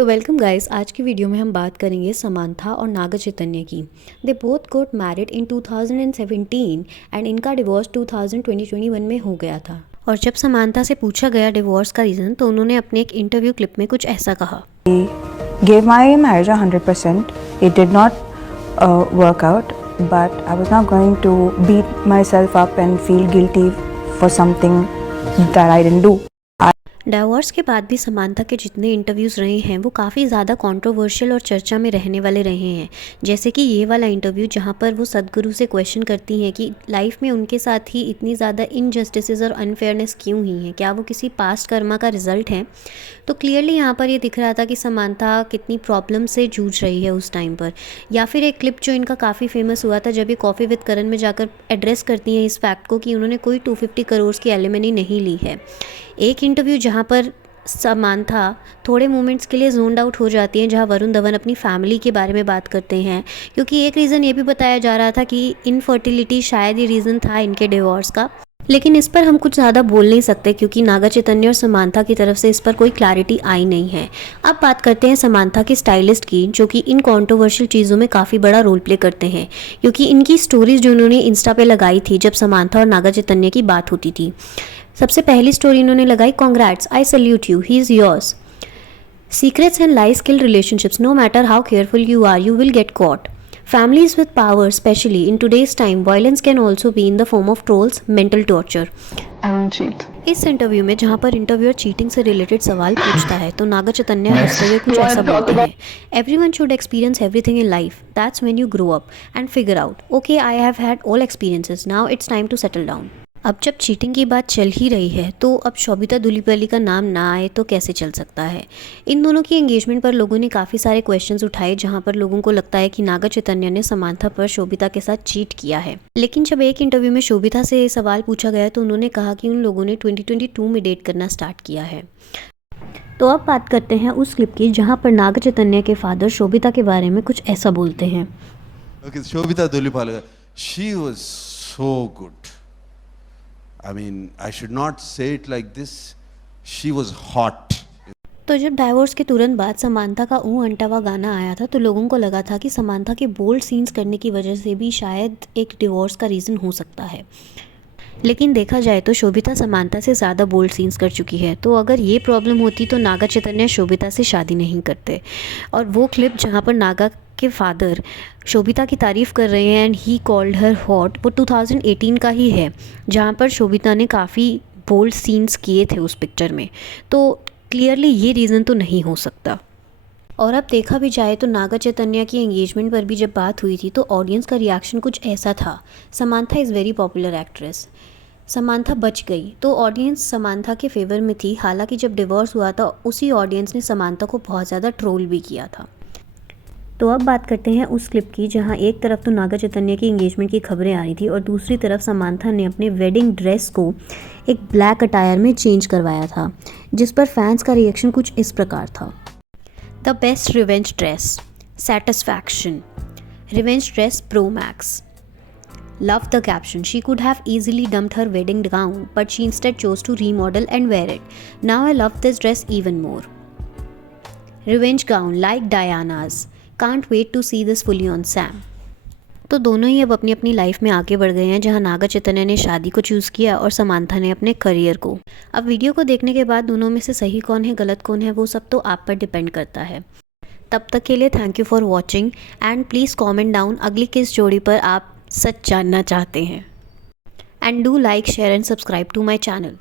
तो welcome guys, आज की वीडियो में हम बात करेंगे समांथा और नागा चैतन्य की। They both got married in 2017 and इनका डिवोर्स 2021 में हो गया था। और जब समांथा से पूछा गया डिवोर्स का रीज़न तो उन्होंने अपने एक इंटरव्यू क्लिप में कुछ ऐसा कहा। Gave my marriage 100%. It did not work out, but I was not going to beat myself up and feel guilty for something that I didn't do. Divorce के बाद भी समांथा के जितने इंटरव्यूज़ रहे हैं वो काफ़ी ज़्यादा कंट्रोवर्शियल और चर्चा में रहने वाले रहे हैं। जैसे कि ये वाला इंटरव्यू जहाँ पर वो सदगुरु से क्वेश्चन करती हैं कि लाइफ में उनके साथ ही इतनी ज़्यादा इनजस्टिसेस और अनफेयरनेस क्यों हुई हैं, क्या वो किसी पास्ट कर्मा का रिजल्ट है। तो क्लियरली यहाँ पर ये दिख रहा था कि समांथा कितनी प्रॉब्लम से जूझ रही है उस टाइम पर। या फिर एक क्लिप जो इनका काफ़ी फेमस हुआ था जब ये कॉफ़ी विद करण में जाकर एड्रेस करती हैं इस फैक्ट को कि उन्होंने कोई 250 करोड़ की एलिमनी नहीं ली है। एक इंटरव्यू जहाँ पर समांथा थोड़े मोमेंट्स के लिए जोन्ड आउट हो जाती हैं, जहाँ वरुण धवन अपनी फैमिली के बारे में बात करते हैं, क्योंकि एक रीज़न ये भी बताया जा रहा था कि इनफर्टिलिटी शायद ये रीज़न था इनके डिवोर्स का। लेकिन इस पर हम कुछ ज़्यादा बोल नहीं सकते क्योंकि नागा चैतन्य और समांथा की तरफ से इस पर कोई क्लैरिटी आई नहीं है। अब बात करते हैं समांथा के स्टाइलिस्ट की, जो कि इन कॉन्ट्रोवर्शियल चीज़ों में काफ़ी बड़ा रोल प्ले करते हैं, क्योंकि इनकी स्टोरीज जो उन्होंने इंस्टा पे लगाई थी जब समांथा और नागा चैतन्य की बात होती थी। सबसे पहली स्टोरी इन्होंने लगाई, congrats, I salute you, he is yours. Secrets and lies kill relationships, no matter how careful you are, you will get caught. Families with power, especially in today's time, violence can also be in the form of trolls, mental torture. I won't cheat. इस interview में जहाँ पर interviewer cheating से related सवाल पूछता है तो नागा चैतन्य हंसते हुए कुछ ऐसा बोलते हैं, everyone should experience everything in life, that's when you grow up and figure out, okay I have had all experiences, now it's time to settle down. अब जब चीटिंग की बात चल ही रही है तो अब शोभिता धुलीपली का नाम ना आए तो कैसे चल सकता है। इन दोनों की एंगेजमेंट पर लोगों ने काफ़ी सारे क्वेश्चंस उठाए, जहां पर लोगों को लगता है कि नागा चैतन्य ने समांथा पर शोभिता के साथ चीट किया है। लेकिन जब एक इंटरव्यू में शोभिता से सवाल पूछा गया तो उन्होंने कहा कि उन लोगों ने 2022 में डेट करना स्टार्ट किया है। तो अब बात करते हैं उस क्लिप की जहाँ पर नागा चैतन्य के फादर शोभिता के बारे में कुछ ऐसा बोलते हैं। Sobhita Dhulipala, she was so good. I mean, I should not say it like this. She was hot. तो जब डाइवोर्स के तुरंत बाद समांथा का ऊ अंटावा गाना आया था तो लोगों को लगा था कि समांथा के बोल्ड सीन्स करने की वजह से भी शायद एक डिवोर्स का रीज़न हो सकता है। लेकिन देखा जाए तो शोभिता समांथा से ज़्यादा बोल्ड सीन्स कर चुकी है, तो अगर ये प्रॉब्लम होती तो नागा चैतन्य शोभिता से शादी नहीं करते। और वो क्लिप जहाँ पर नागा के फादर शोभिता की तारीफ़ कर रहे हैं and he called her hot, वो 2018 का ही है, जहाँ पर शोभिता ने काफ़ी बोल्ड सीन्स किए थे उस पिक्चर में। तो क्लियरली ये रीज़न तो नहीं हो सकता। और अब देखा भी जाए तो नागा चैतन्य की एंगेजमेंट पर भी जब बात हुई थी तो ऑडियंस का रिएक्शन कुछ ऐसा था, Samantha is very popular actress, Samantha बच गई। तो ऑडियंस समांथा के फेवर में थी। हालांकि जब डिवोर्स हुआ था उसी ऑडियंस ने समांथा को बहुत ज़्यादा ट्रोल भी किया था। तो अब बात करते हैं उस क्लिप की जहां एक तरफ तो नागा चैतन्य की एंगेजमेंट की खबरें आ रही थी और दूसरी तरफ समांथा ने अपने वेडिंग ड्रेस को एक ब्लैक अटायर में चेंज करवाया था, जिस पर फैंस का रिएक्शन कुछ इस प्रकार था। The best revenge dress, satisfaction, revenge dress pro max. Love the caption. She could have easily dumped her wedding gown, but she instead chose to remodel and wear it. Now I love this dress even more. Revenge gown like Diana's. Can't wait to see this fully on Sam. तो दोनों ही अब अपनी अपनी life में आगे बढ़ गए हैं, जहां नागा चैतन्य ने शादी को चूज़ किया और समांथा ने अपने करियर को। अब वीडियो को देखने के बाद दोनों में से सही कौन है गलत कौन है वो सब तो आप पर डिपेंड करता है। तब तक के लिए thank you for watching and please comment down अगली किस जोड़ी पर आप सच जानना चाहते हैं। And do like, share and subscribe to my channel.